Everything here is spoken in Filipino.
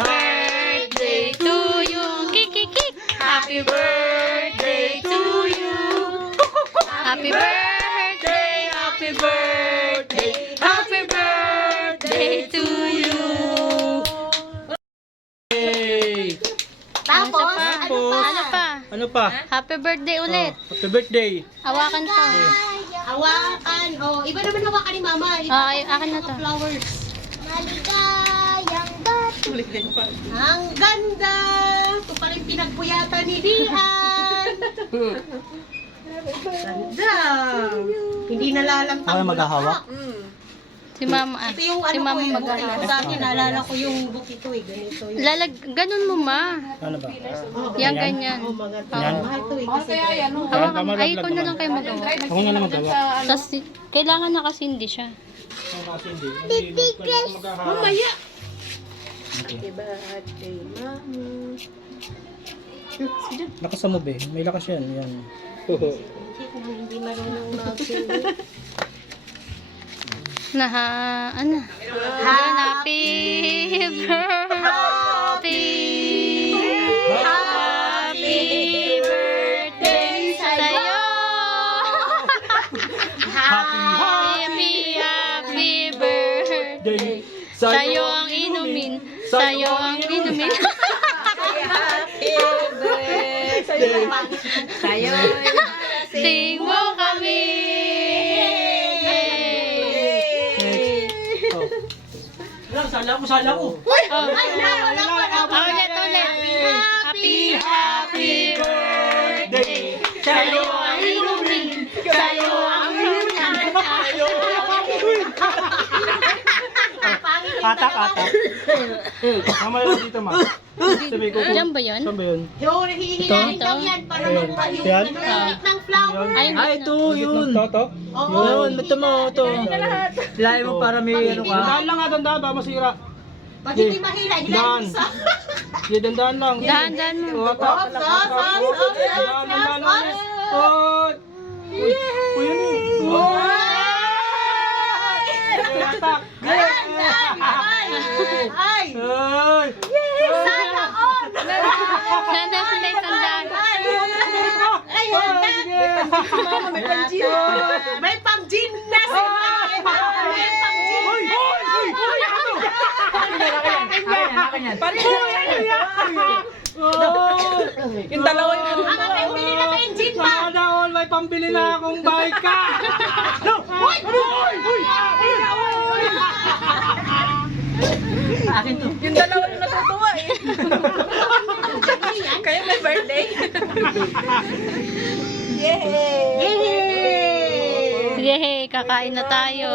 birthday to you. Kick, kick, kick. Happy birthday to you. Happy birthday, happy birthday, happy birthday to you. Yay! Tapos, Ano pa? ano pa? Happy birthday ulit. Happy birthday. Hawakan to. Hawakan. Oh, iba naman hawakan ni Mama. Ay, akin na to. Flowers. Maligayang bata. Ang ganda. Ito pala yung pinagpuyatan ni Dian. Ganda. Hindi nalalantang. Ako maghahawak? Si Mama. Ito yung Si ano Mama ko eh. mag-ahawak. Sa akin, naalala ko yung book ito eh. Ganito yung... Ganun mo ma. Ano ba? Yan, ganyan. Oh, mga Yan. mahal to eh. Kasi Hawakan mo. Ay, ikaw na lang kayo magawa. Ako na lang magawa. Tapos, kailangan nakasindi siya. mamaya. Lakas sa move eh. May lakas yan. Yan. Hindi marunong mag-sing. Ano? Happy birthday! Happy birthday sa'yo! Happy birthday! Sa'yo ang inumin! Sa'yo ang inumin! Sa'yo. Sing mo kami! Sala ko. Oh, ulit. Happy birthday! Sa'yo ang inumin! Sa'yo ang inumin! Atak. Mamaya lang dito ma. Sabi ko. Diyan ba yun? Saan ba yun? Yung hihilahin daw yan para makuha yung Yan? ng flower. Ay, ito yun. Ito? Oo. Ito mo. Hilahin mo para may ano ka. Dandaan lang dandaan ba masira. Pag hindi mahila, hilahin mo sa... Dandaan lang. Dahan mo. Dandaan lang. Oh. Uy, yun eh. Atak. Ay! Sana all! Sana may tandaan. Ay, handa! May pang-gin! May pang-gin na si Mama! May pang-gin! Yung dalawa yun. Mama, may bili na tayong gin pa! Sana all, may pambili na akong bike ka! No! Uy! Akin to. Yung dalawa yung natutuwa eh. Kayo may birthday? Yay! Yay, kakain na tayo.